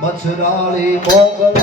મછરાળી મોગલ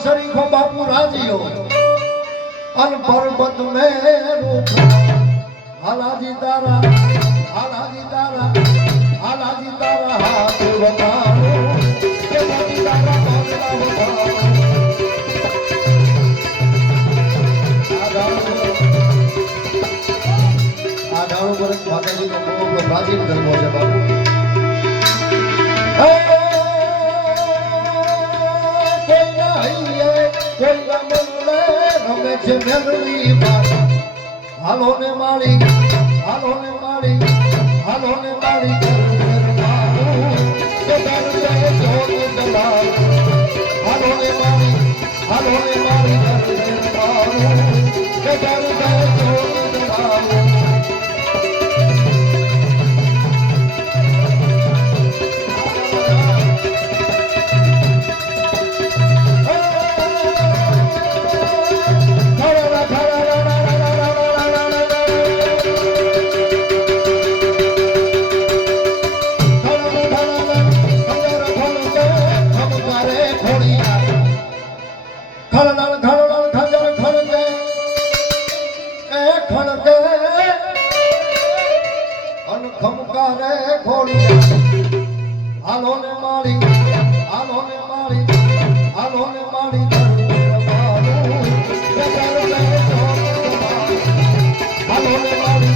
शरीफो बापू राजियो अन पर्वत में रूप हालाजी तारा हाथ बताओ के मोती तारा बादला बताओ आधारो पर माताजी नो को प्राचीन धर्मो છે બાપુ મેલડી બાર હાલો ને માળી હાલો ને માળી હાલો ને માળી કે દરજે જોત જલાલ હાલો ને માળી હાલો ને માળી દરજે મારું કે દરજે જોત જલાલ ખમકારે ઘોડિયા હાલો ને માળી હાલો ને માળી હાલો ને માળી હાલો ને માળી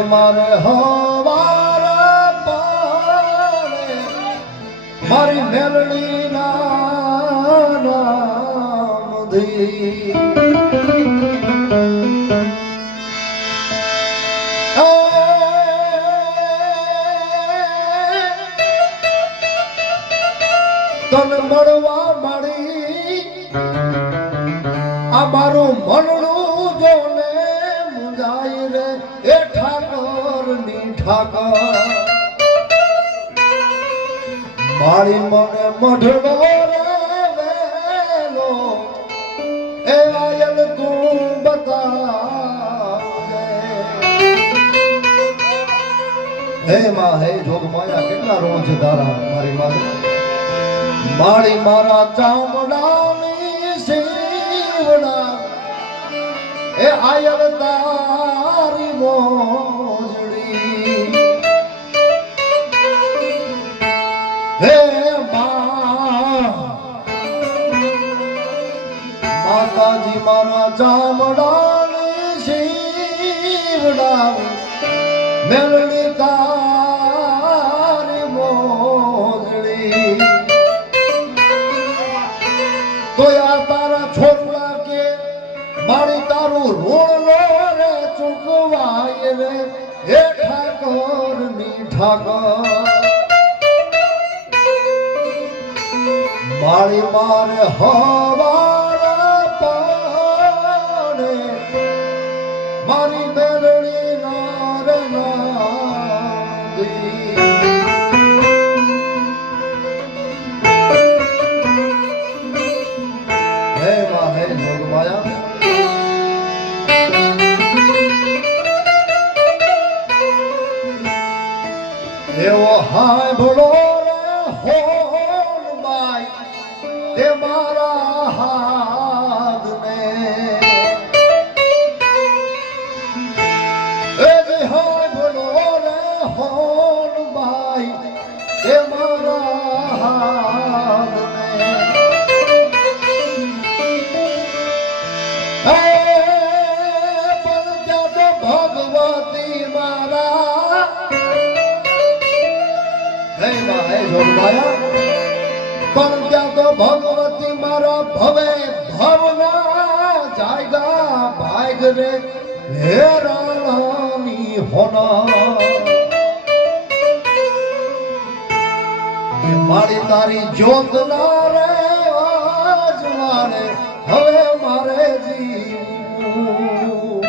એ મારે હવાર પાડે મારી મેલડી ના નામથી તન મળવા મળી આ મારું મનડું જોને મુંજાય રે એ ઠાકર ની ઠાકર મારી મને મઢડો રે વેલો એ આયલ તું બતાવજે હે માં હે જોગ માયા કેટલા રોણ છે તારા મારી માતા માળી મારા ચામડાની શિવડા એ આયલ તારી મોજડી હે માતાજી મારા ચામડાની શિવડા મેલડી તારી મોજડી તો આ તારા છોકરા કે મારી તારું ઋણ રે ચૂકવાય રે હે ઠાકોર ની ઠાકોર મારી મારે હવાર પાડે મારી મેલડી નાર નાદી હે માં હે જોગમાયા એવો હાય ભળો રે હોન બાઈ તે મારા હાથ ને એ જે હાય ભળો રે હોન બાઈ તે મારા હાથ ને પણ ત્યાં તો ભગવતી મારા હે માં હે જોગમાયા પણ ત્યાં તો ભગવતી મારા ભવે ભવના જાયગા ભાગ રે હે રાણાની હોના મારી તારી જ્યોત ના રે આજવાને હવે મારે જીવું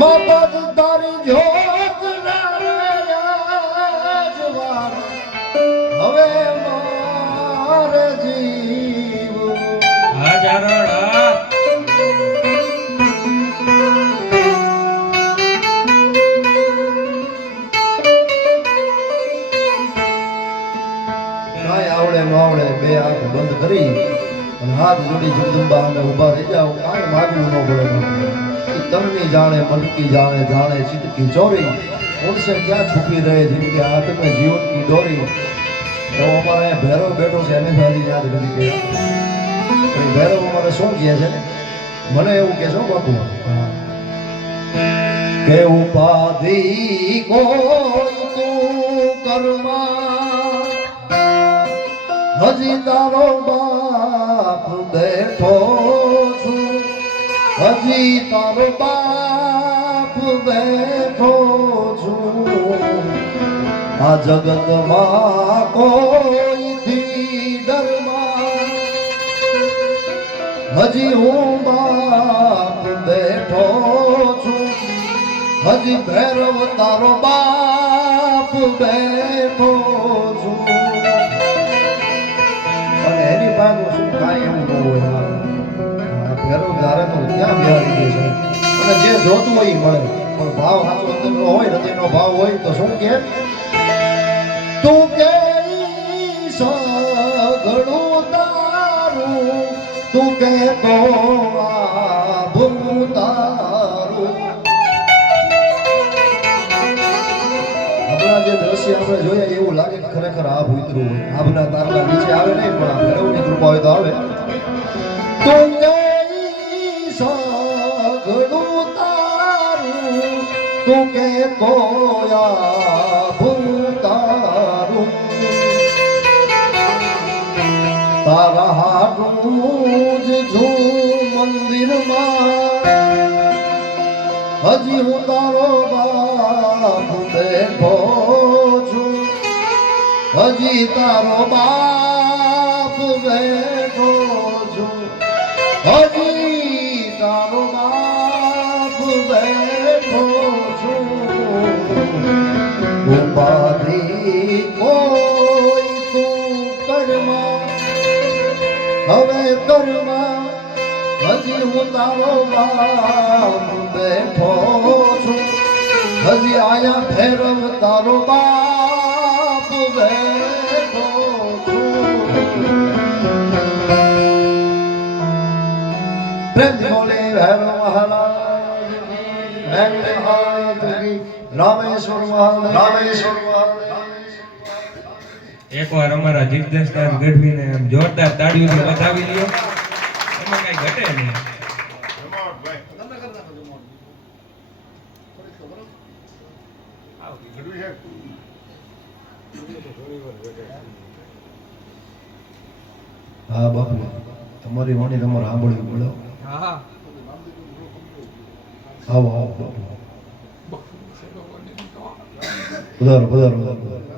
માતા તારી જ્યોત ના રે આજવાને હવે મારે જીવું હજારોડા કાંઈ આવડે ન આવડે બે આંખ બંધ કરી અને હાથ જોડી જગદંબા અમે ઊભા રહી જાઓ કાંઈ માગવું ન પડે તનની જાણે મનકી જાણે જાણે ચિતકી ચોરી ઉનસે ક્યાં છુપી રહે जिनके हाथ में जीवन की डोरी तो हमारे भैरव बैठो છે એને ખાલી યાદ કરી કે પણ ભૈરવ અમારે શું કહે છે મને એવું કે છો બાપુ કે ઉપાધિ કોઈ તું કરમાં હજી તારો બાપ બેઠો છું હજી તારો બાપ બેઠો છું આ જગતમાં કોઈથી ડરમાં હજી હું બાપ બેઠો છું હજી ભૈરવ તારો બાપ બેઠો છું અને એની પાસે શું કાંઈ એમ ન હોય ભૈરવ ધારે તો ક્યાં બિહારી દે છે અને જે જોતું હોય એ મળે પણ ભાવ સાચો અંદરનો હોય હૃદયનો ભાવ હોય તો શું કે તું કે સઘળું તારું તું કે તો આભું તારું હમણાં જે દ્રશ્ય આપણે જોઈએ એવું લાગે કે ખરેખર આભ ઉતરું હોય આભના તારના નીચે આવે નહીં પણ આ ભૈરવની કૃપા હોય તો આવે તું કે સઘળું તારું તું કે તોયા ભૂતારું તારા હાટું જ છું મંદિરમાં હજી હું તારો બાપ બેઠો છું હજી તારો બાપ બેઠો છું હજી તારો બાપ બેઠો છું ઉપાધિ કોઈ તું કરમાં હવે કરમાં હજી હું તારો બાપ બેઠો છું હજી આયા ભૈરવ તારો બાપ બેઠો છું પ્રેમથી બોલે ભૈરવ મહારાજ રામેશ્વર એકવાર અમારા જીવદેશદાર ગઢવીને આમ જોરદાર તાળીઓથી વધાવી લ્યો એમાં કઈ ઘટે નહીં હા બાપુ તમારી વાણી તમારે સાંભળવી બોલો હા આવો આવો બાપુ પધારો પધારો પધારો